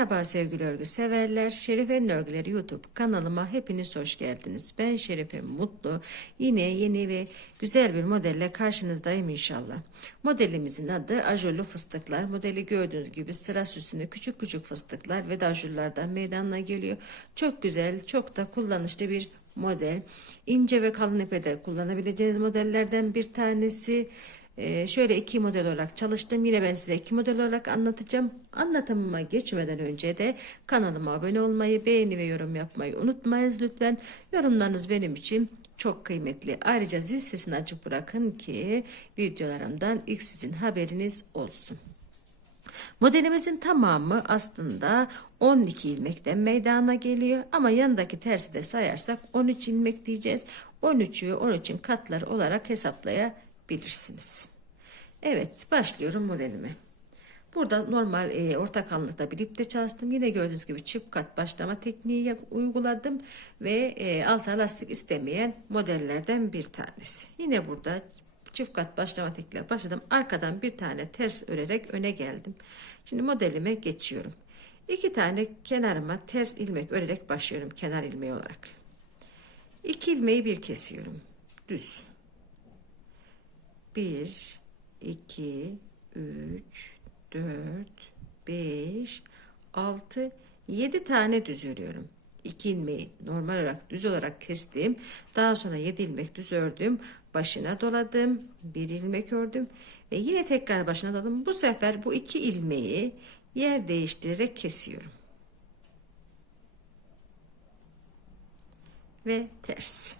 Merhaba sevgili örgü severler. Şerife'nin örgüleri YouTube kanalıma hepiniz hoş geldiniz. Ben Şerife Mutlu. Yine yeni ve güzel bir modelle karşınızdayım inşallah. Modelimizin adı ajurlu fıstıklar. Modeli gördüğünüz gibi sıra üstünde küçük küçük fıstıklar ve ajurlardan meydana geliyor. Çok güzel, çok da kullanışlı bir model. İnce ve kalın ipe de kullanabileceğiniz modellerden bir tanesi. Ee, şöyle iki model olarak çalıştım. Yine ben size iki model olarak anlatacağım. Anlatımıma geçmeden önce de kanalıma abone olmayı, beğeni ve yorum yapmayı unutmayınız lütfen. Yorumlarınız benim için çok kıymetli. Ayrıca zil sesini açık bırakın ki videolarımdan ilk sizin haberiniz olsun. Modelimizin tamamı aslında 12 ilmekten meydana geliyor ama yanındaki tersi de sayarsak 13 ilmek diyeceğiz. 13'ü 13'ün katları olarak hesaplayabilirsiniz. Evet başlıyorum modelime. Burada normal e, orta kalınlıkta bir ipte çalıştım. Yine gördüğünüz gibi çift kat başlama tekniği uyguladım ve e, alta lastik istemeyen modellerden bir tanesi. Yine burada çift kat başlama tekniğiyle başladım. Arkadan bir tane ters örerek öne geldim. Şimdi modelime geçiyorum. İki tane kenarıma ters ilmek örerek başlıyorum kenar ilmeği olarak. İki ilmeği bir kesiyorum. Düz. Bir, iki, üç, dört, beş, altı, yedi tane düz örüyorum. İki ilmeği normal olarak düz olarak kestim. Daha sonra yedi ilmek düz ördüm. Başına doladım. Bir ilmek ördüm. Ve yine tekrar başına doladım. Bu sefer bu iki ilmeği yer değiştirerek kesiyorum. Ve ters.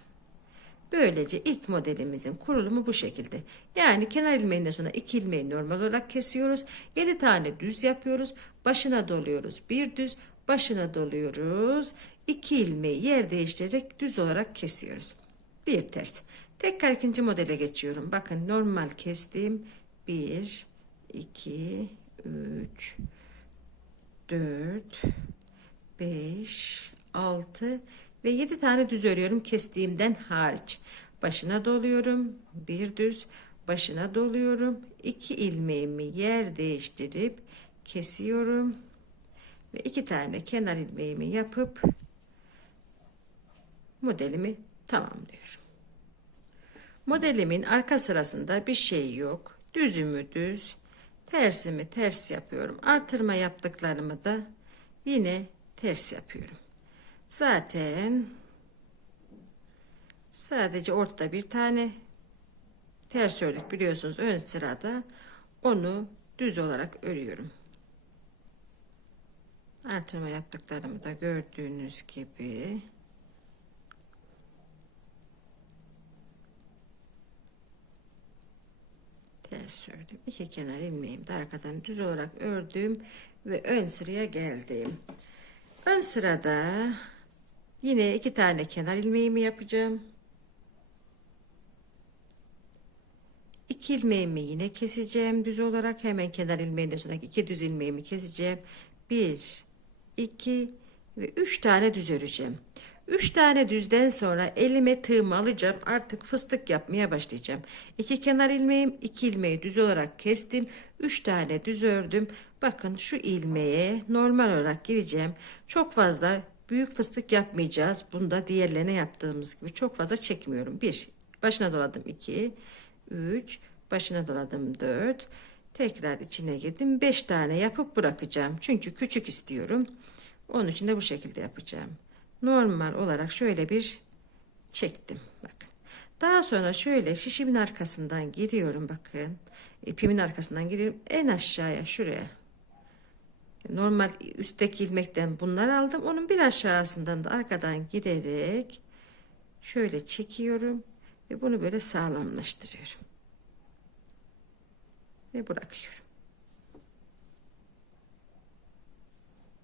Böylece ilk modelimizin kurulumu bu şekilde. Yani kenar ilmeğinden sonra iki ilmeği normal olarak kesiyoruz. 7 tane düz yapıyoruz. Başına doluyoruz. Bir düz, başına doluyoruz. 2 ilmeği yer değiştirerek düz olarak kesiyoruz. Bir ters. Tekrar ikinci modele geçiyorum. Bakın normal kestim. 1 2 3 4 5 6 ve 7 tane düz örüyorum kestiğimden hariç. Başına doluyorum. Bir düz başına doluyorum. 2 ilmeğimi yer değiştirip kesiyorum. Ve iki tane kenar ilmeğimi yapıp modelimi tamamlıyorum. Modelimin arka sırasında bir şey yok. Düzümü düz, tersimi ters yapıyorum. Artırma yaptıklarımı da yine ters yapıyorum. Zaten sadece ortada bir tane ters ördük biliyorsunuz ön sırada onu düz olarak örüyorum. Artırma yaptıklarımı da gördüğünüz gibi ters ördüm. İki kenar ilmeğimi de arkadan düz olarak ördüm ve ön sıraya geldim. Ön sırada yine iki tane kenar ilmeğimi yapacağım. İki ilmeğimi yine keseceğim düz olarak hemen kenar ilmeğinden sonraki iki düz ilmeğimi keseceğim. Bir, iki ve üç tane düz öreceğim. Üç tane düzden sonra elime tığımı alacağım. Artık fıstık yapmaya başlayacağım. İki kenar ilmeğim, iki ilmeği düz olarak kestim. Üç tane düz ördüm. Bakın şu ilmeğe normal olarak gireceğim. Çok fazla büyük fıstık yapmayacağız. Bunda diğerlerine yaptığımız gibi çok fazla çekmiyorum. Bir, başına doladım iki, üç, başına doladım dört. Tekrar içine girdim. Beş tane yapıp bırakacağım. Çünkü küçük istiyorum. Onun için de bu şekilde yapacağım normal olarak şöyle bir çektim. Bakın. Daha sonra şöyle şişimin arkasından giriyorum bakın. İpimin arkasından giriyorum en aşağıya şuraya. Normal üstteki ilmekten bunlar aldım. Onun bir aşağısından da arkadan girerek şöyle çekiyorum ve bunu böyle sağlamlaştırıyorum. Ve bırakıyorum.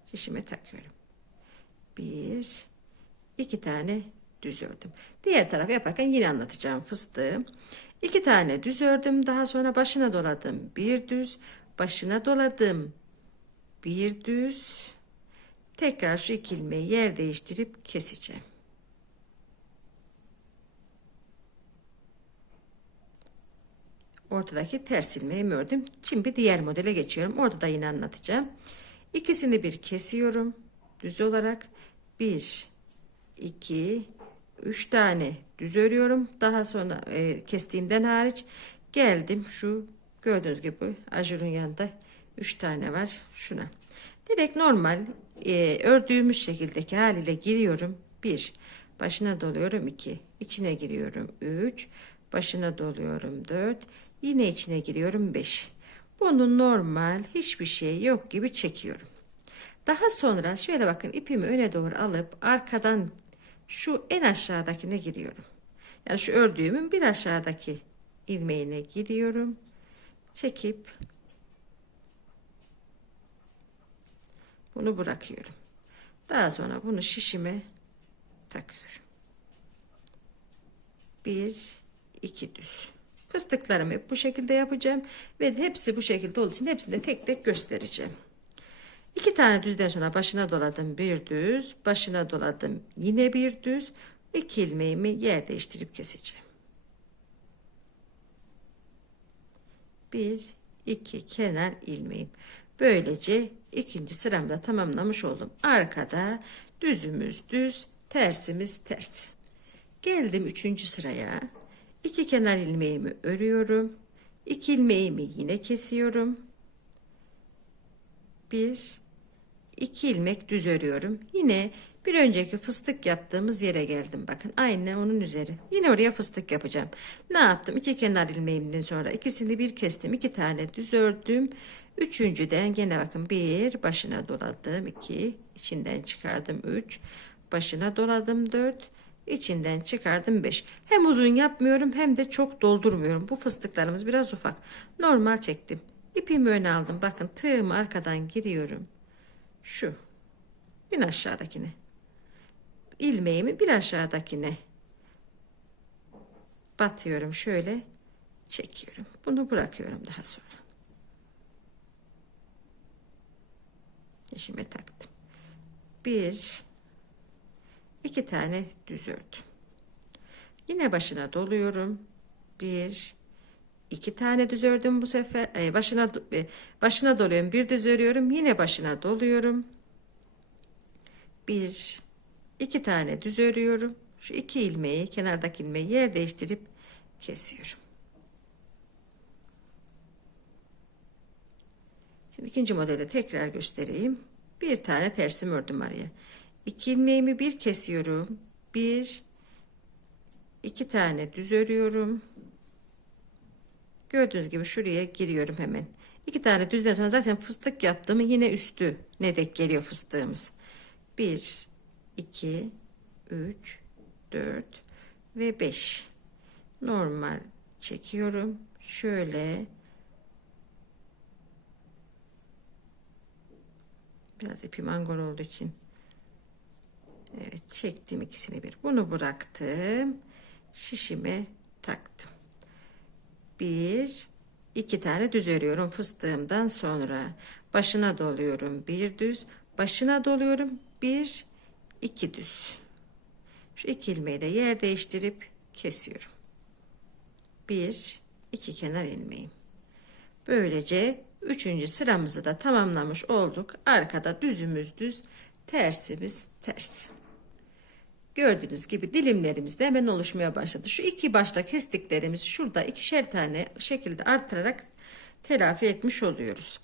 Şişime takıyorum bir iki tane düz ördüm. Diğer taraf yaparken yine anlatacağım fıstığı. İki tane düz ördüm. Daha sonra başına doladım. Bir düz. Başına doladım. Bir düz. Tekrar şu iki ilmeği yer değiştirip keseceğim. Ortadaki ters ilmeğimi ördüm. Şimdi diğer modele geçiyorum. Orada da yine anlatacağım. İkisini bir kesiyorum. Düz olarak 1 2 3 tane düz örüyorum. Daha sonra e, kestiğimden hariç geldim şu gördüğünüz gibi ajurun yanında 3 tane var şuna. Direkt normal e, ördüğümüz şekildeki haliyle giriyorum. 1 başına doluyorum. 2 içine giriyorum. 3 başına doluyorum. 4 yine içine giriyorum. 5 bunu normal hiçbir şey yok gibi çekiyorum. Daha sonra şöyle bakın ipimi öne doğru alıp arkadan şu en aşağıdakine giriyorum. Yani şu ördüğümün bir aşağıdaki ilmeğine giriyorum. Çekip bunu bırakıyorum daha sonra bunu şişime takıyorum. Bir, iki düz. Fıstıklarımı hep bu şekilde yapacağım. Ve hepsi bu şekilde olduğu için hepsini de tek tek göstereceğim. İki tane düzden sonra başına doladım bir düz. Başına doladım yine bir düz. İki ilmeğimi yer değiştirip keseceğim. Bir, iki kenar ilmeğim. Böylece ikinci sıramda tamamlamış oldum. Arkada düzümüz düz, tersimiz ters. Geldim üçüncü sıraya. İki kenar ilmeğimi örüyorum. İki ilmeğimi yine kesiyorum. Bir, iki ilmek düz örüyorum. Yine bir önceki fıstık yaptığımız yere geldim. Bakın aynı onun üzeri. Yine oraya fıstık yapacağım. Ne yaptım? İki kenar ilmeğimden sonra ikisini bir kestim. iki tane düz ördüm. Üçüncüden gene bakın bir başına doladım. iki içinden çıkardım. Üç başına doladım. Dört içinden çıkardım 5. Hem uzun yapmıyorum hem de çok doldurmuyorum. Bu fıstıklarımız biraz ufak. Normal çektim. İpimi öne aldım. Bakın tığımı arkadan giriyorum. Şu. Bir aşağıdakine. İlmeğimi bir aşağıdakine batıyorum. Şöyle çekiyorum. Bunu bırakıyorum daha sonra. İşime taktım. Bir iki tane düz ördüm. Yine başına doluyorum. Bir, iki tane düz ördüm bu sefer. E, başına e, başına doluyorum. Bir düz örüyorum. Yine başına doluyorum. Bir, iki tane düz örüyorum. Şu iki ilmeği, kenardaki ilmeği yer değiştirip kesiyorum. Şimdi ikinci modelde tekrar göstereyim. Bir tane tersim ördüm araya. 2 ilmeğimi bir kesiyorum. Bir, iki tane düz örüyorum. Gördüğünüz gibi şuraya giriyorum hemen. İki tane düzden sonra zaten fıstık yaptığımı yine üstü ne dek geliyor fıstığımız. Bir, iki, üç, dört ve beş. Normal çekiyorum. Şöyle biraz ipim angor olduğu için Evet çektim ikisini bir. Bunu bıraktım. Şişime taktım. Bir, iki tane düz örüyorum fıstığımdan sonra. Başına doluyorum bir düz. Başına doluyorum bir, iki düz. Şu iki ilmeği de yer değiştirip kesiyorum. Bir, iki kenar ilmeğim. Böylece üçüncü sıramızı da tamamlamış olduk. Arkada düzümüz düz, tersimiz ters. Gördüğünüz gibi dilimlerimiz de hemen oluşmaya başladı. Şu iki başta kestiklerimiz şurada ikişer tane şekilde arttırarak telafi etmiş oluyoruz.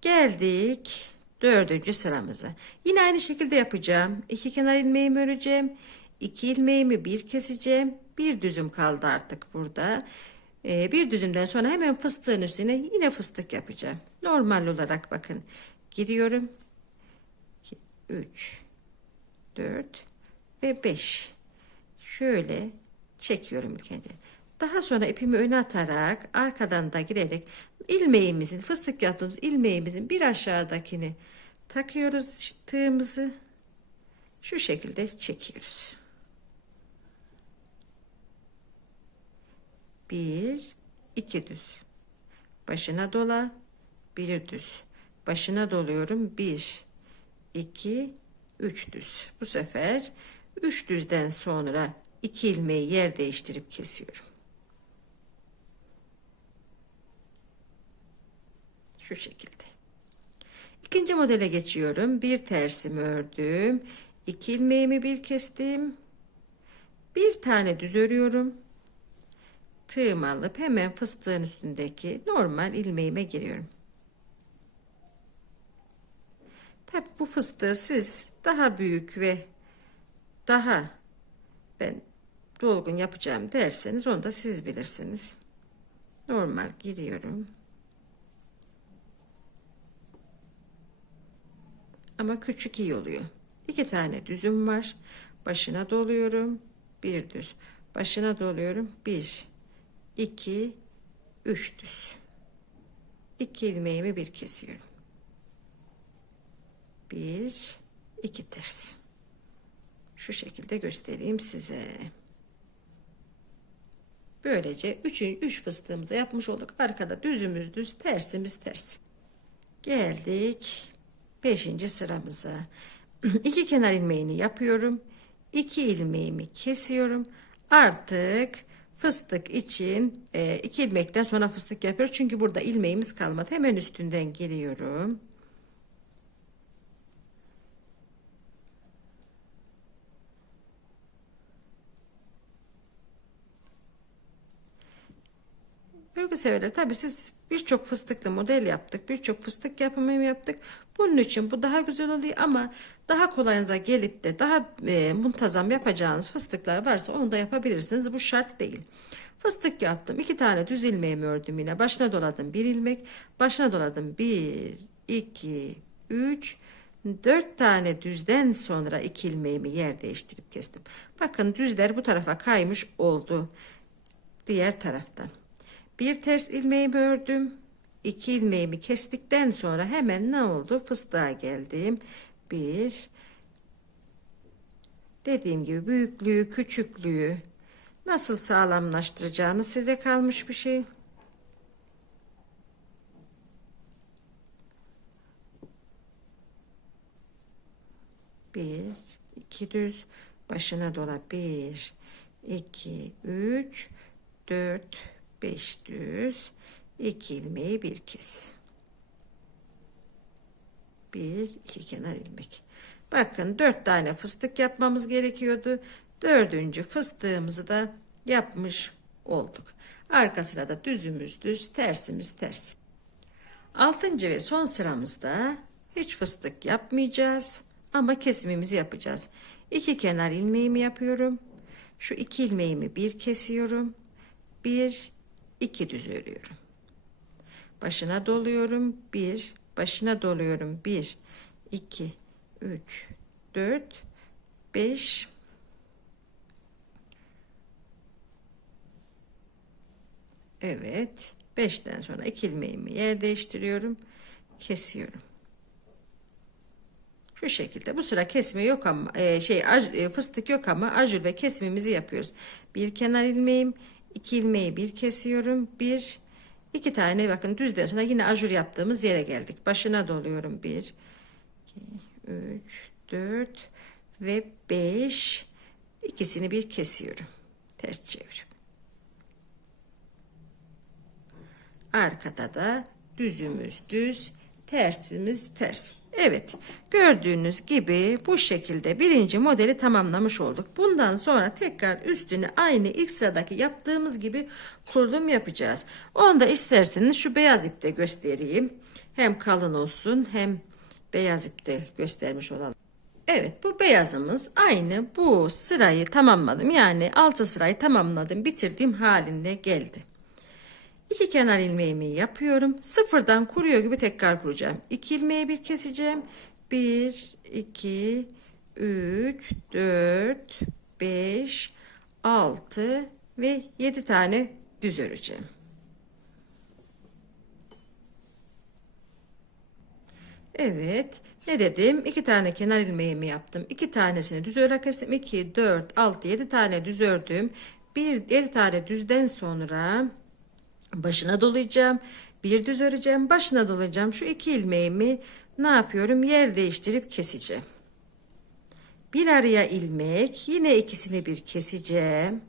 Geldik dördüncü sıramıza. Yine aynı şekilde yapacağım. İki kenar ilmeğimi öreceğim. İki ilmeğimi bir keseceğim. Bir düzüm kaldı artık burada. Ee, bir düzümden sonra hemen fıstığın üstüne yine fıstık yapacağım. Normal olarak bakın. Giriyorum. 2, 3, 4, ve 5 şöyle çekiyorum ilk önce. Daha sonra ipimi öne atarak arkadan da girerek ilmeğimizin fıstık yaptığımız ilmeğimizin bir aşağıdakini takıyoruz tığımızı şu şekilde çekiyoruz. Bir, iki düz. Başına dola, bir düz. Başına doluyorum. Bir, iki, üç düz. Bu sefer 3 düzden sonra 2 ilmeği yer değiştirip kesiyorum. Şu şekilde. İkinci modele geçiyorum. Bir tersimi ördüm. İki ilmeğimi bir kestim. Bir tane düz örüyorum. Tığımı alıp hemen fıstığın üstündeki normal ilmeğime giriyorum. Tabi bu fıstığı siz daha büyük ve daha ben dolgun yapacağım derseniz onu da siz bilirsiniz. Normal giriyorum. Ama küçük iyi oluyor. İki tane düzüm var. Başına doluyorum. Bir düz. Başına doluyorum. Bir, iki, üç düz. İki ilmeğimi bir kesiyorum. Bir, iki ters. Şu şekilde göstereyim size. Böylece üç, üç fıstığımızı yapmış olduk. Arkada düzümüz düz, tersimiz ters. Geldik beşinci sıramıza. İki kenar ilmeğini yapıyorum. İki ilmeğimi kesiyorum. Artık fıstık için e, iki ilmekten sonra fıstık yapıyoruz. Çünkü burada ilmeğimiz kalmadı. Hemen üstünden giriyorum. Örgü severler tabi siz birçok fıstıklı model yaptık. Birçok fıstık yapımı yaptık. Bunun için bu daha güzel oluyor ama daha kolayınıza gelip de daha e, muntazam yapacağınız fıstıklar varsa onu da yapabilirsiniz. Bu şart değil. Fıstık yaptım. iki tane düz ilmeğimi ördüm yine. Başına doladım bir ilmek. Başına doladım bir, iki, üç, dört tane düzden sonra iki ilmeğimi yer değiştirip kestim. Bakın düzler bu tarafa kaymış oldu. Diğer taraftan. Bir ters ilmeğimi ördüm. İki ilmeğimi kestikten sonra hemen ne oldu? Fıstığa geldim. Bir. Dediğim gibi büyüklüğü, küçüklüğü nasıl sağlamlaştıracağınız size kalmış bir şey. Bir, iki düz başına dola. Bir, iki, üç, dört, 5 düz 2 ilmeği bir kez. Bir iki kenar ilmek. Bakın dört tane fıstık yapmamız gerekiyordu. Dördüncü fıstığımızı da yapmış olduk. Arka sırada düzümüz düz, tersimiz ters. Altıncı ve son sıramızda hiç fıstık yapmayacağız ama kesimimizi yapacağız. İki kenar ilmeğimi yapıyorum. Şu iki ilmeğimi bir kesiyorum. Bir 2 düz örüyorum. Başına doluyorum. 1 başına doluyorum. 1 2 3 4 5 Evet. 5'ten sonra iki ilmeğimi yer değiştiriyorum. Kesiyorum. Şu şekilde. Bu sıra kesme yok ama e, şey e, fıstık yok ama ajur ve kesimimizi yapıyoruz. Bir kenar ilmeğim, 2 ilmeği bir kesiyorum. Bir, iki tane bakın düzden sonra yine ajur yaptığımız yere geldik. Başına doluyorum. Bir, iki, üç, dört ve beş. İkisini bir kesiyorum. Ters çevir. Arkada da düzümüz düz, tersimiz ters. Evet gördüğünüz gibi bu şekilde birinci modeli tamamlamış olduk. Bundan sonra tekrar üstüne aynı ilk sıradaki yaptığımız gibi kurulum yapacağız. Onu da isterseniz şu beyaz ipte göstereyim. Hem kalın olsun hem beyaz ipte göstermiş olalım. Evet bu beyazımız aynı bu sırayı tamamladım. Yani altı sırayı tamamladım bitirdiğim halinde geldi. İki kenar ilmeğimi yapıyorum. Sıfırdan kuruyor gibi tekrar kuracağım. İki ilmeği bir keseceğim. Bir, iki, üç, dört, beş, altı ve yedi tane düz öreceğim. Evet. Ne dedim? İki tane kenar ilmeğimi yaptım. İki tanesini düz örerek kestim. 2, 4, 6, 7 tane düz ördüm. Bir, 7 tane düzden sonra başına dolayacağım. Bir düz öreceğim. Başına dolayacağım. Şu iki ilmeğimi ne yapıyorum? Yer değiştirip keseceğim. Bir araya ilmek. Yine ikisini bir keseceğim.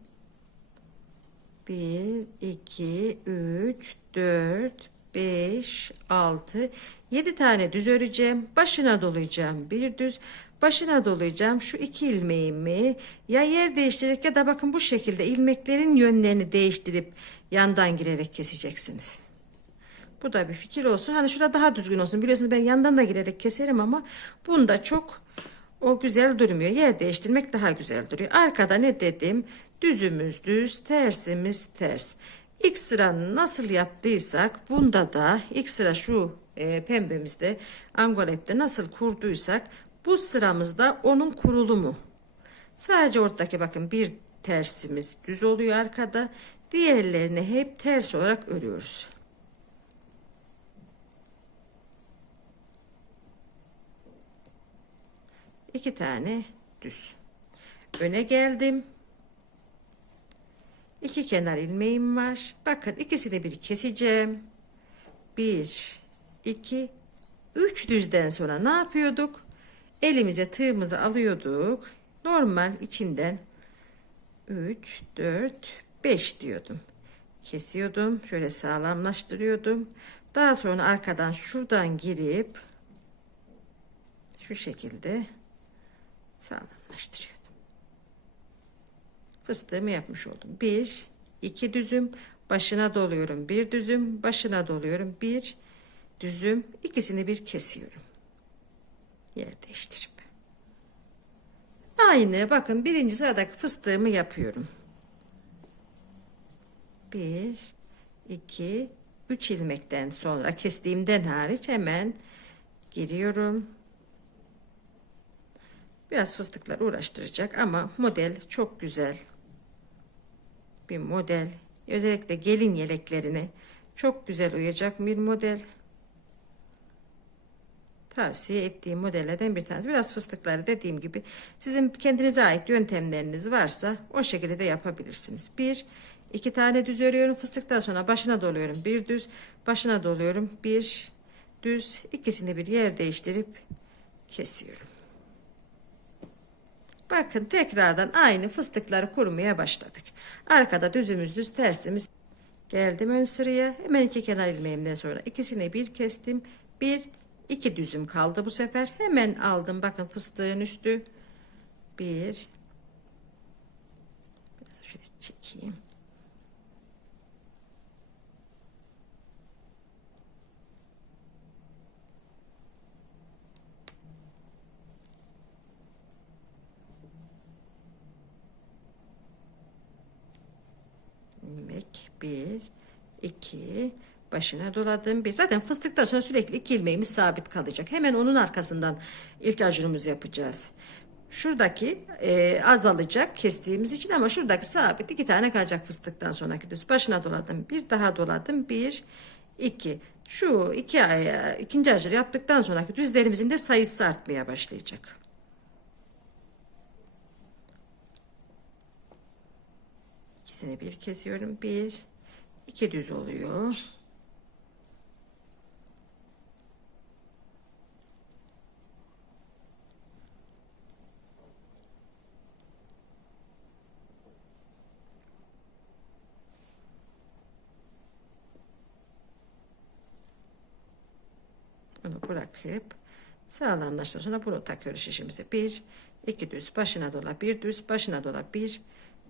1, 2, 3, 4, 5, 6, 7 tane düz öreceğim. Başına dolayacağım. Bir düz. Başına dolayacağım. Şu iki ilmeğimi ya yer değiştirerek ya da bakın bu şekilde ilmeklerin yönlerini değiştirip yandan girerek keseceksiniz. Bu da bir fikir olsun. Hani şurada daha düzgün olsun. Biliyorsunuz ben yandan da girerek keserim ama bunda çok o güzel durmuyor. Yer değiştirmek daha güzel duruyor. Arkada ne dedim? Düzümüz düz, tersimiz ters. İlk sıranı nasıl yaptıysak bunda da ilk sıra şu e, pembemizde angolepte nasıl kurduysak bu sıramızda onun kurulumu. Sadece ortadaki bakın bir tersimiz düz oluyor arkada. Diğerlerini hep ters olarak örüyoruz. iki tane düz. Öne geldim. İki kenar ilmeğim var. Bakın ikisini bir keseceğim. Bir, iki, üç düzden sonra ne yapıyorduk? Elimize tığımızı alıyorduk. Normal içinden 3, 4, 5 diyordum. Kesiyordum. Şöyle sağlamlaştırıyordum. Daha sonra arkadan şuradan girip şu şekilde sağlamlaştırıyordum. Fıstığımı yapmış oldum. Bir, iki düzüm, başına doluyorum. Bir düzüm, başına doluyorum. Bir düzüm, ikisini bir kesiyorum. Yer değiştirip. Aynı bakın birinci sıradaki fıstığımı yapıyorum. Bir, iki, üç ilmekten sonra kestiğimden hariç hemen giriyorum. Biraz fıstıklar uğraştıracak ama model çok güzel. Bir model. Özellikle gelin yeleklerine çok güzel uyacak bir model. Tavsiye ettiğim modellerden bir tanesi. Biraz fıstıkları dediğim gibi sizin kendinize ait yöntemleriniz varsa o şekilde de yapabilirsiniz. Bir, iki tane düz örüyorum. Fıstıktan sonra başına doluyorum. Bir düz, başına doluyorum. Bir düz, ikisini bir yer değiştirip kesiyorum. Bakın tekrardan aynı fıstıkları kurmaya başladık. Arkada düzümüz düz tersimiz. Geldim ön sıraya. Hemen iki kenar ilmeğimden sonra ikisini bir kestim. Bir, iki düzüm kaldı bu sefer. Hemen aldım. Bakın fıstığın üstü. Bir. Biraz şöyle çekeyim. ilmek bir iki başına doladım bir zaten fıstıktan sonra sürekli iki ilmeğimiz sabit kalacak hemen onun arkasından ilk ajurumuzu yapacağız şuradaki e, azalacak kestiğimiz için ama şuradaki sabit iki tane kalacak fıstıktan sonraki düz başına doladım bir daha doladım bir iki şu iki e, ikinci ajur yaptıktan sonraki düzlerimizin de sayısı artmaya başlayacak. İkisini bir kesiyorum. Bir, iki düz oluyor. Bunu bırakıp sağlamlaştıktan sonra bunu takıyoruz şişimize. Bir, iki düz başına dola, bir düz başına dola, bir,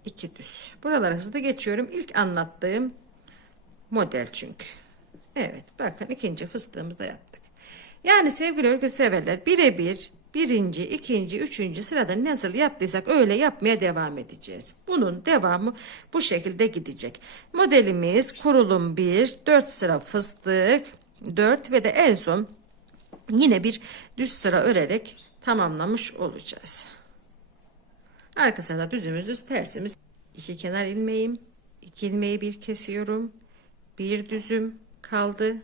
iki düz. Buraları hızlı geçiyorum. İlk anlattığım model çünkü. Evet bakın ikinci fıstığımızı da yaptık. Yani sevgili örgü severler birebir birinci, ikinci, üçüncü sırada nasıl yaptıysak öyle yapmaya devam edeceğiz. Bunun devamı bu şekilde gidecek. Modelimiz kurulum 1, 4 sıra fıstık, 4 ve de en son yine bir düz sıra örerek tamamlamış olacağız. Arkasında düzümüz düz tersimiz. iki kenar ilmeğim. iki ilmeği bir kesiyorum. Bir düzüm kaldı.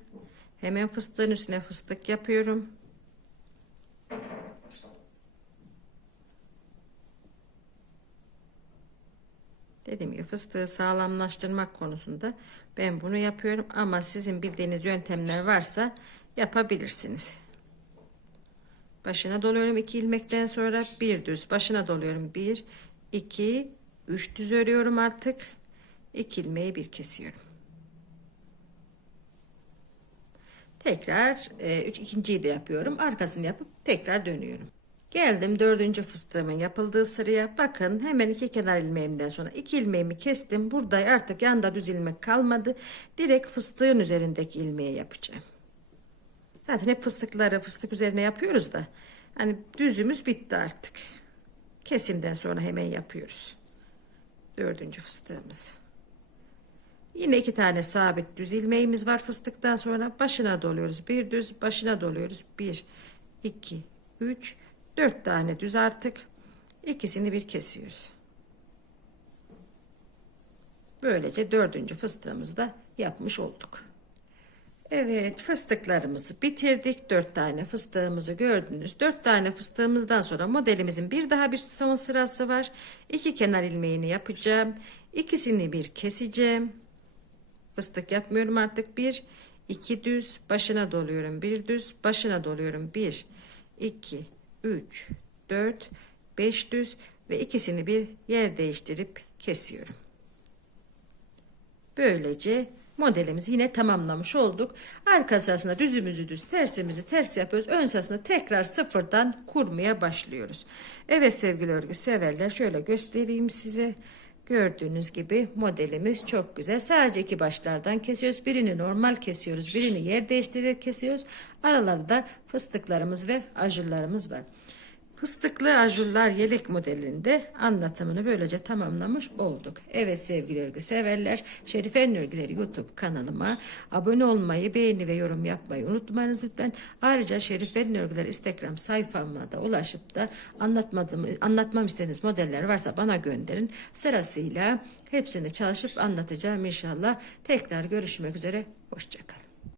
Hemen fıstığın üstüne fıstık yapıyorum. Dediğim gibi fıstığı sağlamlaştırmak konusunda ben bunu yapıyorum ama sizin bildiğiniz yöntemler varsa yapabilirsiniz. Başına doluyorum iki ilmekten sonra bir düz başına doluyorum bir iki üç düz örüyorum artık iki ilmeği bir kesiyorum Tekrar e, üç, ikinciyi de yapıyorum. Arkasını yapıp tekrar dönüyorum. Geldim dördüncü fıstığımın yapıldığı sıraya. Bakın hemen iki kenar ilmeğimden sonra iki ilmeğimi kestim. Burada artık yanda düz ilmek kalmadı. Direkt fıstığın üzerindeki ilmeği yapacağım. Zaten hep fıstıkları fıstık üzerine yapıyoruz da. Hani düzümüz bitti artık. Kesimden sonra hemen yapıyoruz. Dördüncü fıstığımız. Yine iki tane sabit düz ilmeğimiz var fıstıktan sonra başına doluyoruz. Bir düz başına doluyoruz. Bir, iki, üç, dört tane düz artık. İkisini bir kesiyoruz. Böylece dördüncü fıstığımızı da yapmış olduk. Evet fıstıklarımızı bitirdik. Dört tane fıstığımızı gördünüz. Dört tane fıstığımızdan sonra modelimizin bir daha bir son sırası var. İki kenar ilmeğini yapacağım. İkisini bir keseceğim. Fıstık yapmıyorum artık. Bir, iki düz başına doluyorum. Bir düz başına doluyorum. Bir, iki, üç, dört, beş düz ve ikisini bir yer değiştirip kesiyorum. Böylece modelimizi yine tamamlamış olduk. Arka sırasında düzümüzü düz, tersimizi ters yapıyoruz. Ön sırasında tekrar sıfırdan kurmaya başlıyoruz. Evet sevgili örgü severler şöyle göstereyim size. Gördüğünüz gibi modelimiz çok güzel. Sadece iki başlardan kesiyoruz. Birini normal kesiyoruz. Birini yer değiştirerek kesiyoruz. Aralarda da fıstıklarımız ve ajurlarımız var. Fıstıklı ajurlar yelek modelinde anlatımını böylece tamamlamış olduk. Evet sevgili örgü severler, Şerife Örgüleri YouTube kanalıma abone olmayı, beğeni ve yorum yapmayı unutmayınız lütfen. Ayrıca Şerife Örgüleri Instagram sayfama da ulaşıp da anlatmadığım, anlatmam istediğiniz modeller varsa bana gönderin. Sırasıyla hepsini çalışıp anlatacağım inşallah. Tekrar görüşmek üzere.